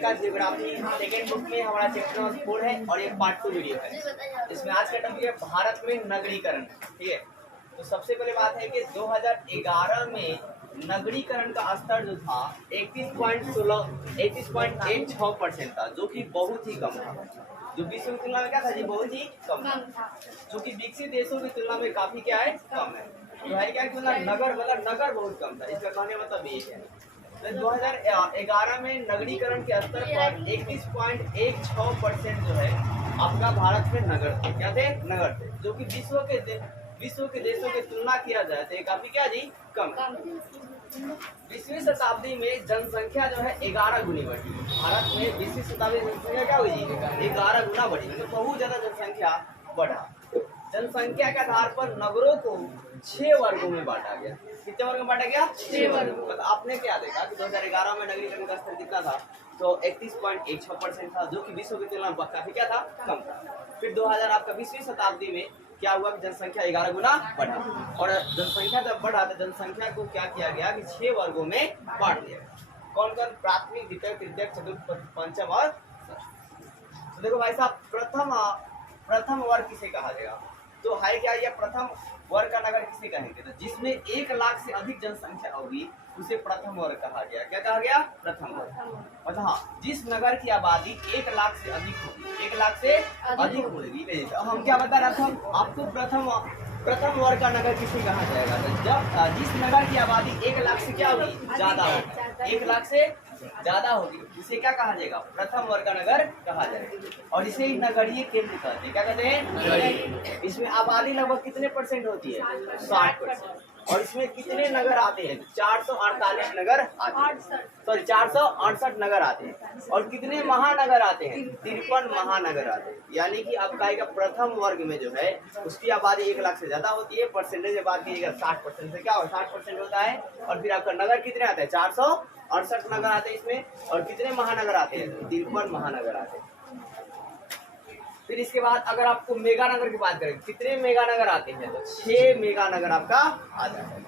का geography second book में हमारा चैप्टर नंबर 4 है और एक पार्ट 2 वीडियो है। इसमें आज का टॉपिक है भारत में नगरीकरण। ठीक है, तो सबसे पहले बात है कि 2011 में नगरीकरण का स्तर जो था 31.86% था, जो कि बहुत ही कम था। जो विश्व की तुलना में क्या था जी, बहुत ही कम था, जो कि विकसित देशों की तुलना में काफी क्या है, कम है। तो है क्या कि नगर बहुत कम था, इसका कहने मतलब ये है। 2011 में नगरीकरण के स्तर पर 31.16% जो है आपका भारत में नगर थे। क्या थे? नगर थे, जो कि विश्व के देशों की तुलना किया जाए तो काफी क्या जी, कम। 20वीं शताब्दी में जनसंख्या जो है 11 गुनी बढ़ी। भारत में 20वीं शताब्दी में जनसंख्या क्या हुई जी, 11 गुना बढ़ी, मतलब बहुत ज्यादा जनसंख्या बढ़ा। जनसंख्या के आधार पर नगरों को 6 वर्गों में बांटा गया। कितने वर्ग में बांटा गया? 6 वर्ग। मतलब आपने क्या देखा कि 2011 में नगरीकरण का स्तर कितना था, तो 31.16% था, जो कि विश्व की तुलना में काफी क्या था, कम था। फिर 2000 आपका 20वीं शताब्दी में क्या हुआ कि जनसंख्या 11 गुना बढ़ा, और जनसंख्या जब बढ़ा तो जनसंख्या को क्या किया गया कि 6 वर्गों में बांट दिया। कौन कौन? प्राथमिक, द्वितीयक, तृतीयक, चतुर्थ, पंचम और तो देखो भाई साहब, प्रथम वर्ग किसे कहा जाएगा? तो है क्या, ये प्रथम वर्ग का नगर किसे कहेंगे? तो जिसमें 1 लाख से अधिक जनसंख्या होगी उसे प्रथम वर्ग कहा गया। क्या कहा गया? प्रथम वर्ग। मतलब हाँ, जिस नगर की आबादी 1 लाख से अधिक होगी, 1 लाख से अधिक होगी। अब हम क्या बता रहे थे आपको, प्रथम वर्ग का नगर किसे कहा जाएगा? तो जब जिस नगर की आबादी 1 लाख से क्या होगी, ज्यादा होगी, 1 लाख से ज्यादा होगी, इसे क्या कहा जाएगा? प्रथम वर्ग का नगर कहा जाएगा। और इसे नगरीय केंद्र कहते हैं। क्या कहते हैं? नगरीय। इसमें आबादी लगभग कितने % होती है? 60%। और इसमें कितने नगर आते हैं? 448 नगर आते हैं, सॉरी 468 नगर आते हैं। और कितने महानगर आते हैं? 53 महानगर आते हैं। यानी कि आपका आएगा प्रथम वर्ग में जो है उसकी आबादी 1 लाख से ज्यादा होती है। परसेंटेज में बात कीजिएगा 60% से क्या हो, 60% होता है। और फिर आपका नगर कितने आते हैं? 468 नगर आते हैं इसमें। और कितने महानगर आते हैं? 53 महानगर आते हैं। फिर इसके बाद अगर आपको मेगा नगर की बात करें, कितने मेगा नगर आते हैं? तो 6 मेगा नगर आपका आता है।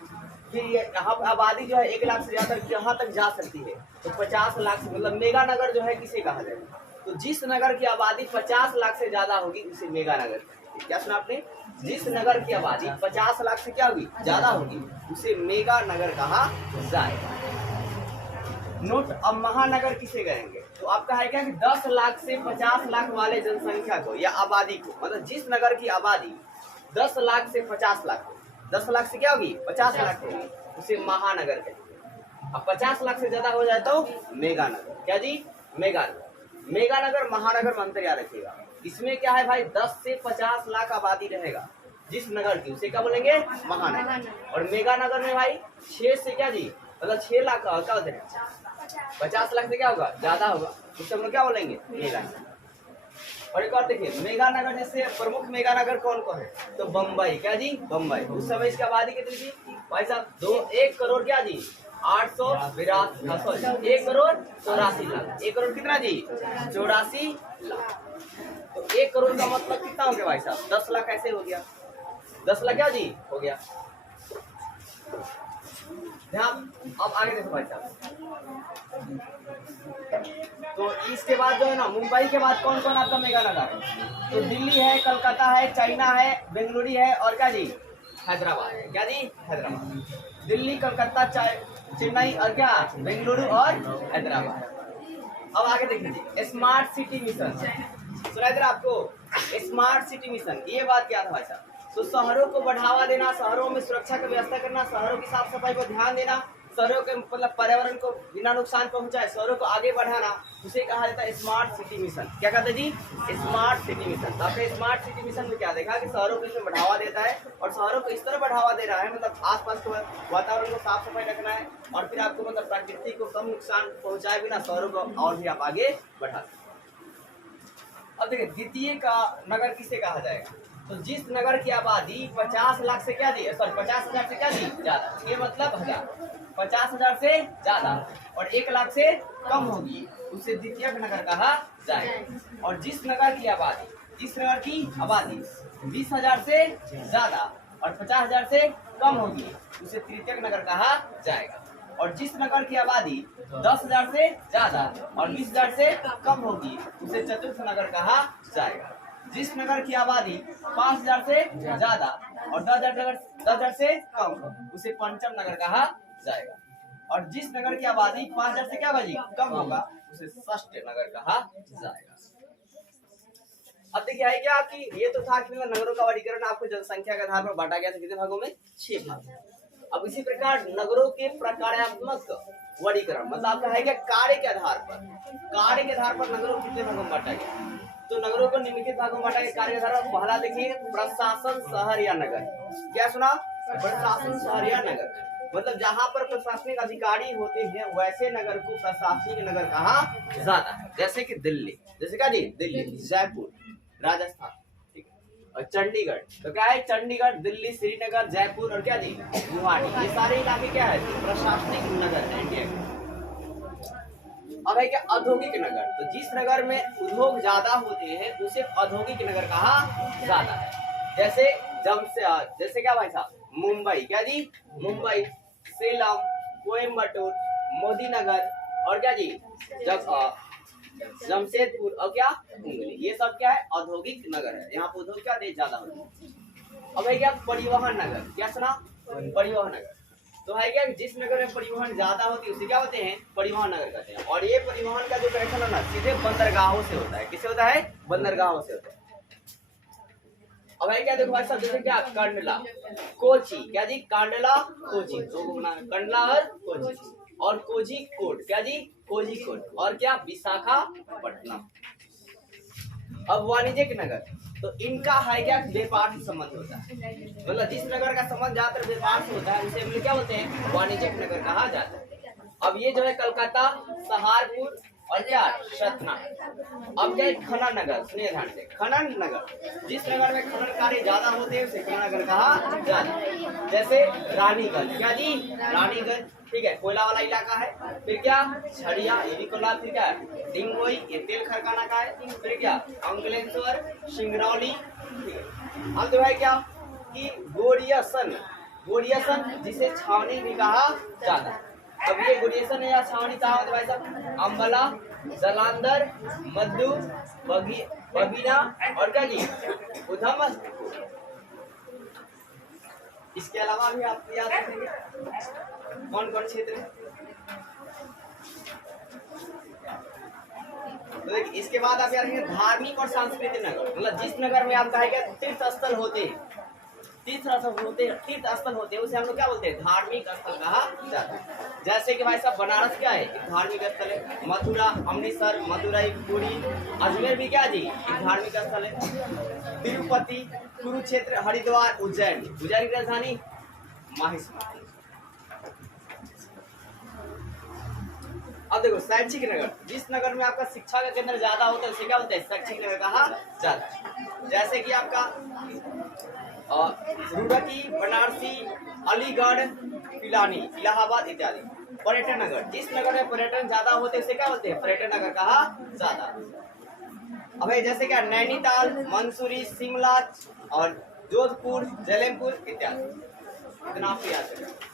फिर यहाँ आबादी जो है 1 लाख से ज्यादा कहाँ तक जा सकती है? तो 50 लाख से, मतलब मेगा नगर जो है किसे कहा जाएगा? तो जिस नगर की आबादी 50 लाख से ज्यादा होगी उसे मेगा नगर। क्या सुना आपने? जिस नगर की आबादी 50 लाख से क्या होगी, ज्यादा होगी, उसे मेगा नगर कहा जाएगा। नोट, अब महानगर किसे कहेंगे? तो आपका है क्या कि 10 लाख से 50 लाख वाले जनसंख्या को या आबादी को, मतलब जिस नगर की आबादी 10 लाख से 50 लाख, 10 लाख से क्या होगी, 50 लाख होगी, उसे महानगर कहेंगे। अब 50 लाख से ज्यादा हो जाए तो मेगा नगर। क्या जी? मेगा नगर। मेगा नगर महानगर में अंतर याद रखिएगा। इसमें क्या है भाई, 10 से 50 लाख आबादी रहेगा जिस नगर की, उसे क्या बोलेंगे? महानगर। और मेगा नगर में भाई 6 से क्या जी, मतलब 6 लाख क्या होते हैं, 50 लाख से क्या होगा, ज्यादा होगा, उससे हम लोग क्या बोलेंगे? मेगा नगर। और एक और देखिए, मेगा नगर जैसे प्रमुख मेगा नगर कौन कौन है? तो बम्बई। क्या जी? बम्बई। उस समय इसकी आबादी कितनी थी भाई साहब? 1 करोड़ क्या जी, 882, 1 करोड़ 84 लाख। 1 करोड़ कितना जी? 84 लाख। तो 1 करोड़ का मतलब कितना हो गया भाई साहब? 10 लाख ऐसे हो गया, 10 लाख क्या जी हो गया। ध्यान, अब आगे देखो भाई साहब। तो इसके बाद जो है ना, मुंबई के बाद कौन कौन आपका मेगा नगर है? तो दिल्ली है, कलकत्ता है, चाइना है, बेंगलुरु है, और क्या जी, हैदराबाद है। क्या जी? हैदराबाद। दिल्ली, कलकत्ता, चेन्नई और क्या, बेंगलुरु और हैदराबाद। अब आगे देखिए, स्मार्ट सिटी मिशन सुना इधर आपको? स्मार्ट सिटी मिशन, ये बात क्या था भाई साहब? तो शहरों को बढ़ावा देना, शहरों में सुरक्षा की व्यवस्था करना, शहरों की साफ सफाई को ध्यान देना, शहरों के मतलब पर्यावरण को बिना नुकसान पहुंचाए शहरों को आगे बढ़ाना, उसे कहा जाता है स्मार्ट सिटी मिशन। क्या कहते हैं जी? Smart city mission. तो आपने स्मार्ट सिटी मिशन में क्या देखा कि शहरों को इसमें बढ़ावा देता है, और शहरों को इस तरह बढ़ावा दे रहा है, मतलब आसपास के वातावरण को साफ सफाई रखना है, और फिर आपको मतलब प्रकृति को कम नुकसान पहुंचाए बिना शहरों को और भी आप आगे बढ़ा सकते। अब देखिए, द्वितीय का नगर किसे कहा जाएगा? तो जिस नगर की आबादी 50 लाख से क्या दी, सॉरी 50,000 से क्या दी, ज्यादा, ये मतलब 50,000 से ज्यादा और 1 लाख से कम होगी, उसे द्वितीय नगर कहा जाएगा। और जिस नगर की आबादी 20,000 से ज्यादा और 50,000 से कम होगी, उसे तृतीयक नगर कहा जाएगा। और जिस नगर की आबादी 10,000 से ज्यादा और 20,000 से कम होगी उसे चतुर्थ नगर कहा जाएगा। जिस नगर की आबादी 5,000 से ज्यादा और 10,000 से कम उसे पंचम नगर कहा जाएगा। और जिस नगर की आबादी 5,000 से क्या बाजी कम होगा उसे षष्ठ नगर कहा जाएगा। अब देखिए है क्या कि ये तो था कि नगरों का वर्गीकरण आपको जनसंख्या के आधार पर बांटा गया था कितने भागों में 6 भाग। अब इसी प्रकार नगरों के प्रकारात्मक वर्गीकरण मतलब आपका है क्या कार्य के आधार पर नगरों को कितने भागों में बांटा गया। तो नगरों को निम्नलिखित भागों में बांटा गया कार्य के आधार पर। पहला देखिए प्रशासन शहर या नगर। क्या सुना? प्रशासन शहर या नगर मतलब जहाँ पर प्रशासनिक अधिकारी होते हैं वैसे नगर को प्रशासनिक नगर कहा जाता है। जैसे कि दिल्ली, जैसे क्या जी दिल्ली, जयपुर राजस्थान, ठीक है। और चंडीगढ़ तो क्या है चंडीगढ़, दिल्ली, श्रीनगर, जयपुर और क्या जी गुवाहाटी, ये सारे इलाके क्या है प्रशासनिक नगर है इंडिया के। अब है क्या औद्योगिक नगर। तो जिस नगर में उद्योग ज्यादा होते हैं उसे औद्योगिक नगर कहा जाता है। जैसे क्या भाई साहब मुंबई, क्या जी मुंबई, सेलम, कोयम्बटूर, मोदीनगर और क्या जी जमशेदपुर और क्या उंगली, ये सब क्या है औद्योगिक नगर है। यहाँ पर उद्योग क्या देश ज्यादा होते हैं। अब है क्या परिवहन नगर। क्या सुना? परिवहन नगर तो है क्या जिस नगर में परिवहन ज्यादा होती है उसे क्या होते हैं परिवहन नगर कहते हैं। और ये परिवहन का जो पैटर्न है ना सीधे बंदरगाहों से होता है। किससे होता है? बंदरगाहों से होता है। अब है क्या देखो भाई साहब जैसे क्या कंडला, कोची, क्या जी कांडला, कोची, दो को बनाना कंडला और कोची। और कोझिकोड, क्या जी कोझिकोड और क्या विशाखापट्टनम। अब वाणिज्यिक नगर तो इनका है क्या व्यापार से संबंध होता है। मतलब जिस नगर का संबंध ज्यादातर व्यापार से होता है उसे हम लोग क्या बोलते हैं वाणिज्यिक नगर कहा जाता है। अब ये जो है कलकत्ता, सहारनपुर और क्या सतना। अब क्या खनन नगर, सुनिए ध्यान से, खनन नगर जिस नगर में खनन कार्य ज्यादा होते हैं उसे खनन नगर कहा जाता है। जैसे रानीगंज, क्या जी रानीगंज, ठीक है कोयला वाला इलाका है। फिर क्या छड़िया, ये भी कोयला। फिर क्या डिंगोई, ये तेल खरकाना का है। फिर क्या अंकलेश्वर, सिंगरौली, ठीक है। अब तो है क्या कि गोरियासन जिसे छावनी भी कहा जाता है। अब ये गोरियासन या छावनी कहा होता है भाई साहब अम्बला, जालंधर, मद्दू, बगीना और क्या जी उधम। इसके अलावा भी आप याद रखेंगे कौन कौन क्षेत्र है। तो देखिए इसके बाद आप याद रखेंगे धार्मिक और सांस्कृतिक नगर। मतलब जिस नगर में आपका है क्या तीर्थ स्थल होते हैं उसे हम लोग क्या बोलते हैं धार्मिक स्थल कहा जाता है। जैसे कि भाई साहब बनारस क्या है एक धार्मिक स्थल है। मथुरा, अमृतसर, मदुरई, पुरी, अजमेर भी क्या जी एक धार्मिक स्थल है। तिरुपति, कुरुक्षेत्र, हरिद्वार, उज्जैन की राजधानी माहेश्वर। अब देखो शैक्षिक नगर जिस नगर में आपका शिक्षा का केंद्र ज्यादा होता है उसे क्या बोलते हैं शैक्षिक नगर कहा जाता है। जैसे कि आपका रुड़की, बनारसी, अलीगढ़, पिलानी, इलाहाबाद इत्यादि। पर्यटन नगर जिस नगर में पर्यटन ज्यादा होते हैं उसे क्या बोलते हैं पर्यटन नगर कहा जाता है। अब जैसे क्या नैनीताल, मंसूरी, शिमला और जोधपुर, जलेमपुर इत्यादि। इतना आप याद रखें।